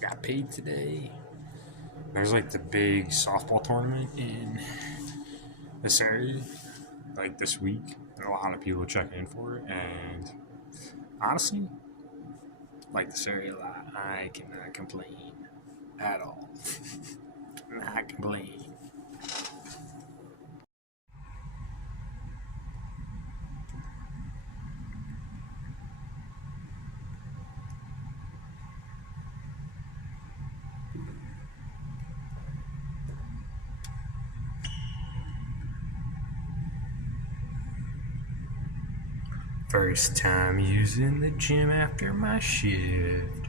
Got paid today. There's like the big softball tournament in this area, like this week. And a lot of people checking in for it. And honestly, like this area a lot. I cannot complain at all. Not complain. First time using the gym after my shift.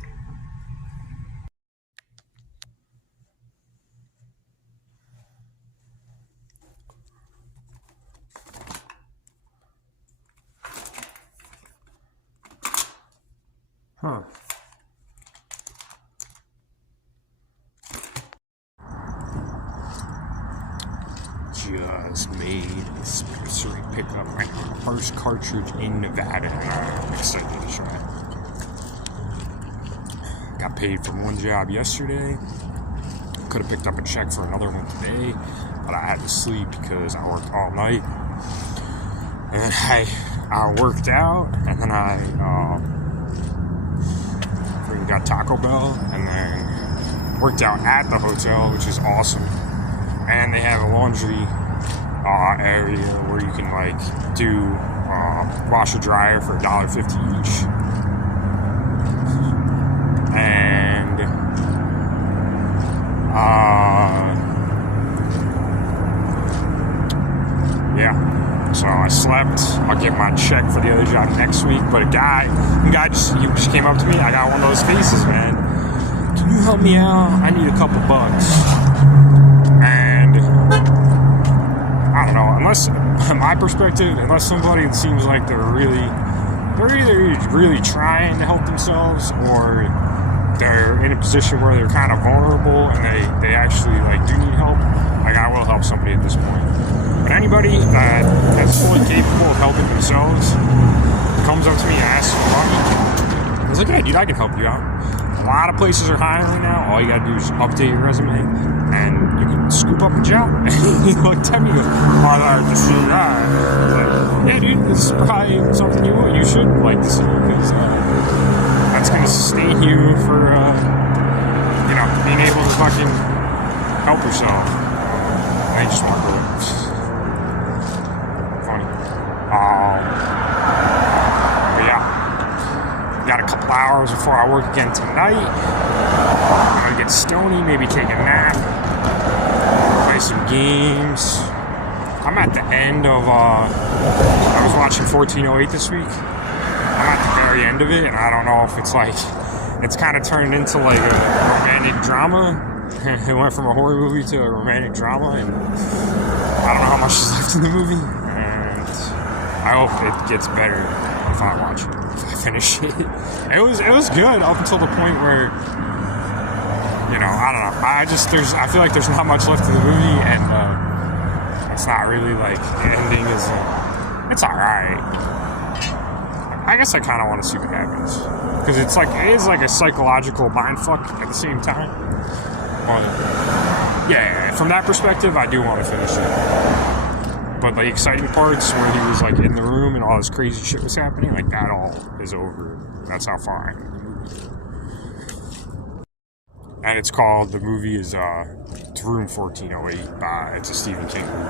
Huh. Just made a dispensary pickup my first cartridge in Nevada, and I'm excited to try it. Got paid for one job yesterday. Could have picked up a check for another one today, but I had to sleep because I worked all night. And then I worked out, and then I got Taco Bell, and then worked out at the hotel, which is awesome. And they have a laundry area where you can like do wash or dryer for $1.50 each. And yeah, so I slept. I'll get my check for the other job next week. But a guy just came up to me. I got one of those faces, man. Can you help me out? I need a couple bucks. And I don't know, unless, from my perspective, unless somebody seems like they're either really trying to help themselves, or they're in a position where they're kind of vulnerable and they actually like do need help, like I will help somebody at this point. But anybody that's fully capable of helping themselves comes up to me and asks for money, I was like, yeah, dude, I can help you out. A lot of places are hiring now. All you gotta do is update your resume, and you can scoop up a job. And he looked at me and goes, oh, I'd like to see that. I was like, yeah, dude, this is probably something you should like to see, because that's gonna sustain you for, being able to fucking help yourself. And I just mark it. Funny. But yeah. Got a couple hours before I work again tonight. I'm gonna get stony, maybe take a nap, play some games. I'm at the end of, I was watching 1408 this week. I'm at the very end of it, and I don't know if it's like, it's kind of turned into like a romantic drama. It went from a horror movie to a romantic drama, and I don't know how much is left in the movie. And I hope it gets better if I watch it. Finish it. It was good up until the point where, I don't know. I feel like there's not much left of the movie, and it's not really like the ending is. It's all right. I guess I kind of want to see what happens, because it is like a psychological mindfuck at the same time. But yeah, from that perspective, I do want to finish it. But the exciting parts where he was like in the room and all this crazy shit was happening, like that all is over. That's how far I'm in the movie. And the movie is Room 1408 it's a Stephen King movie.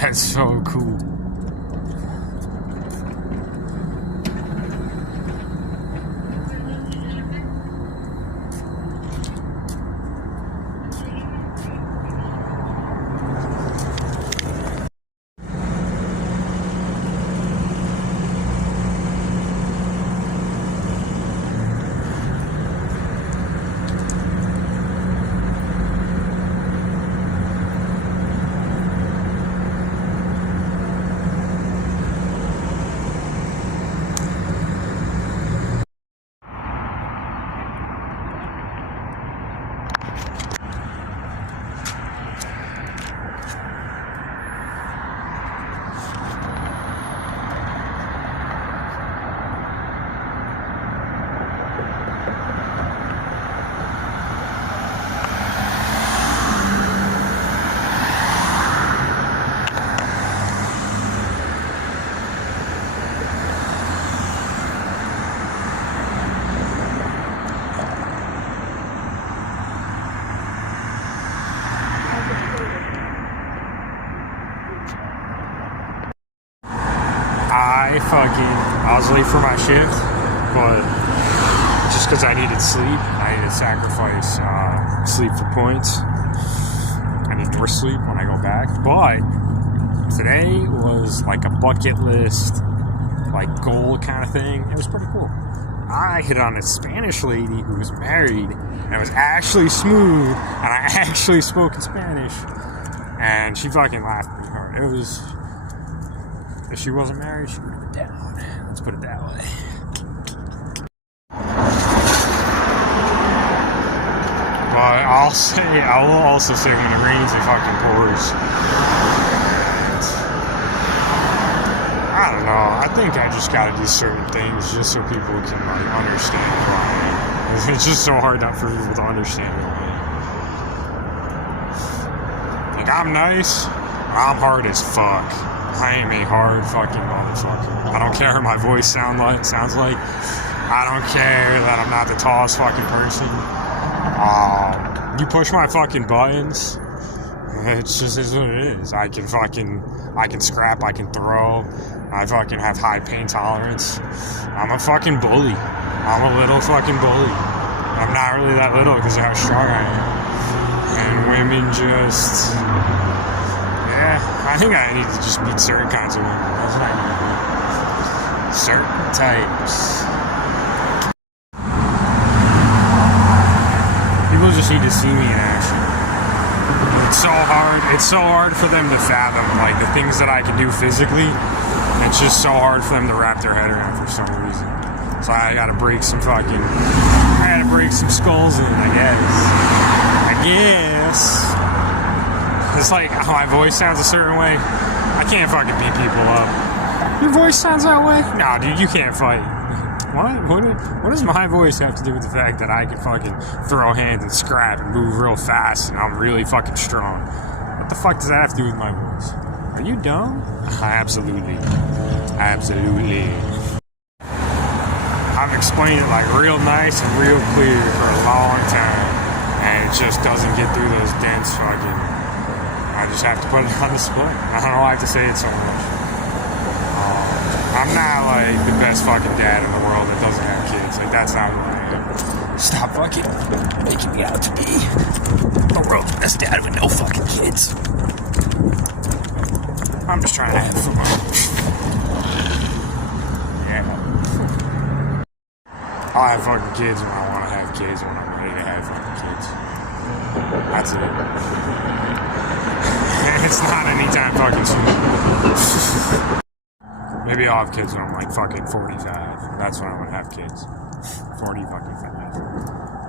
That's so cool. I was late for my shift, but just because I needed sleep, I needed to sacrifice sleep for points. I need more sleep when I go back. But today was like a bucket list, like goal kind of thing. It was pretty cool. I hit on a Spanish lady who was married, and it was actually smooth, and I actually spoke in Spanish, and she fucking laughed pretty hard. It was... If she wasn't married, she would have been down. Let's put it that way. But I will also say when it rains, it fucking pours. I don't know. I think I just gotta do certain things just so people can like understand why. It's just so hard not for people to understand why. Like, I'm nice, but I'm hard as fuck. I am a hard fucking motherfucker. I don't care what my voice sounds like. I don't care that I'm not the tallest fucking person. You push my fucking buttons, it just is what it is. I can scrap, I can throw. I fucking have high pain tolerance. I'm a fucking bully. I'm a little fucking bully. I'm not really that little because of how strong I am. And women just... Yeah, I think I need to just meet certain kinds of women. That's what I need to do. Certain types. People just need to see me in action. It's so hard for them to fathom, like, the things that I can do physically. It's just so hard for them to wrap their head around for some reason. So I gotta break some skulls in, I guess. It's like how my voice sounds a certain way. I can't fucking beat people up. Your voice sounds that way? Nah, dude, you can't fight. What does my voice have to do with the fact that I can fucking throw hands and scrap and move real fast and I'm really fucking strong? What the fuck does that have to do with my voice? Are you dumb? Absolutely. I've explained it like real nice and real clear for a long time, and it just doesn't get through those dense fucking... I just have to put it on display. I don't know why I have to say it so much. I'm not like the best fucking dad in the world that doesn't have kids. Like, that's not who I am. Stop fucking making me out to be the world's best dad with no fucking kids. I'm just trying to have fun. Yeah. I'll have fucking kids when I want to have kids, when I'm ready to have fucking kids. That's it. It's not anytime fucking soon. Maybe I'll have kids when I'm like fucking 45. That's when I'm gonna have kids. 40 fucking 5.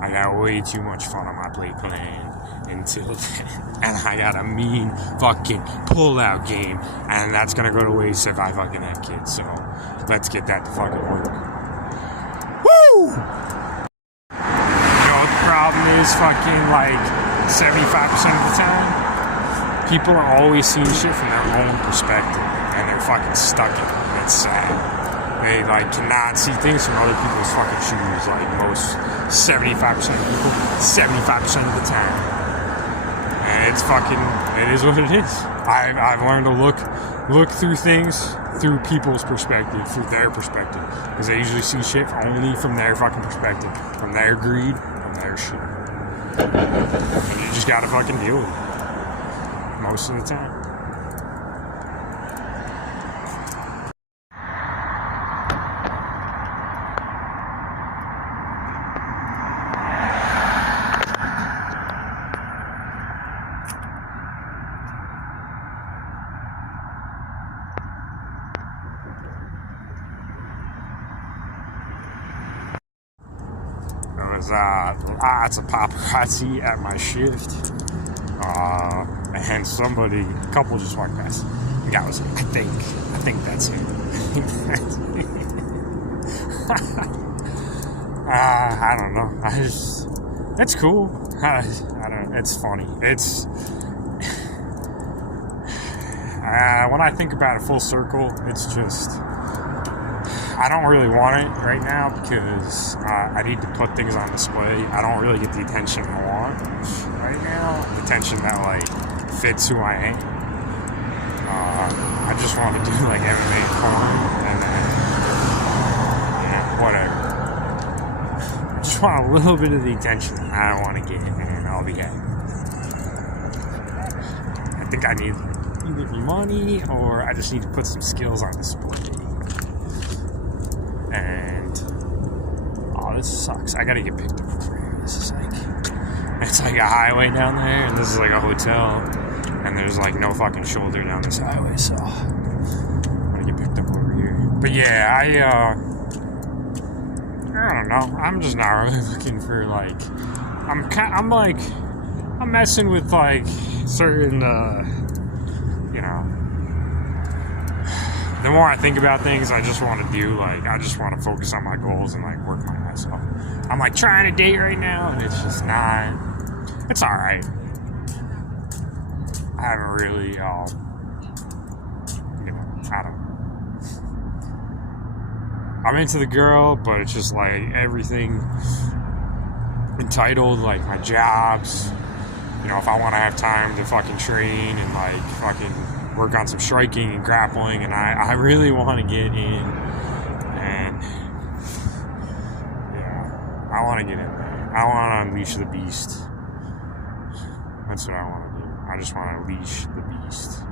I got way too much fun on my plate planned until then. And I got a mean fucking pull-out game. And that's gonna go to waste if I fucking have kids. So let's get that to fucking work. Woo! You know what the problem is fucking like 75% of the time? People are always seeing shit from their own perspective, and they're fucking stuck in it. It's sad. They like cannot see things from other people's fucking shoes, like most 75% of people, 75% of the time. And it's fucking, it is what it is. I've learned to look through things through people's perspective, through their perspective, because they usually see shit only from their fucking perspective, from their greed, from their shit. And you just gotta fucking deal with it most of the time. There was lots of paparazzi at my shift. And a couple just walked past. The guy was like, I think that's him. I don't know. That's cool. I don't know. It's funny. It's, when I think about it full circle, it's just, I don't really want it right now because I need to put things on display. I don't really get the attention I want right now. The attention that like fits who I am. I just want to do like MMA porn and then whatever. I just want a little bit of the attention that I want to get, and I'll be happy. I think I need either money or I just need to put some skills on display. And this sucks. I gotta get picked up over here. This is like, it's like a highway down there, and this is like a hotel, and there's like no fucking shoulder down this highway, so I'm gonna get picked up over here. But yeah, I don't know. I'm just not really looking for like, I'm messing with like certain, you know. The more I think about things, I just want to focus on my goals and like work on myself. I'm like trying to date right now, and it's just not. It's all right. I haven't really, I don't know. I'm into the girl, but it's just like everything entitled, like my jobs. You know, if I want to have time to fucking train and like fucking work on some striking and grappling, and I really want to get in, and yeah, I want to get in there. I want to unleash the beast. That's what I want to do. I just want to unleash the beast.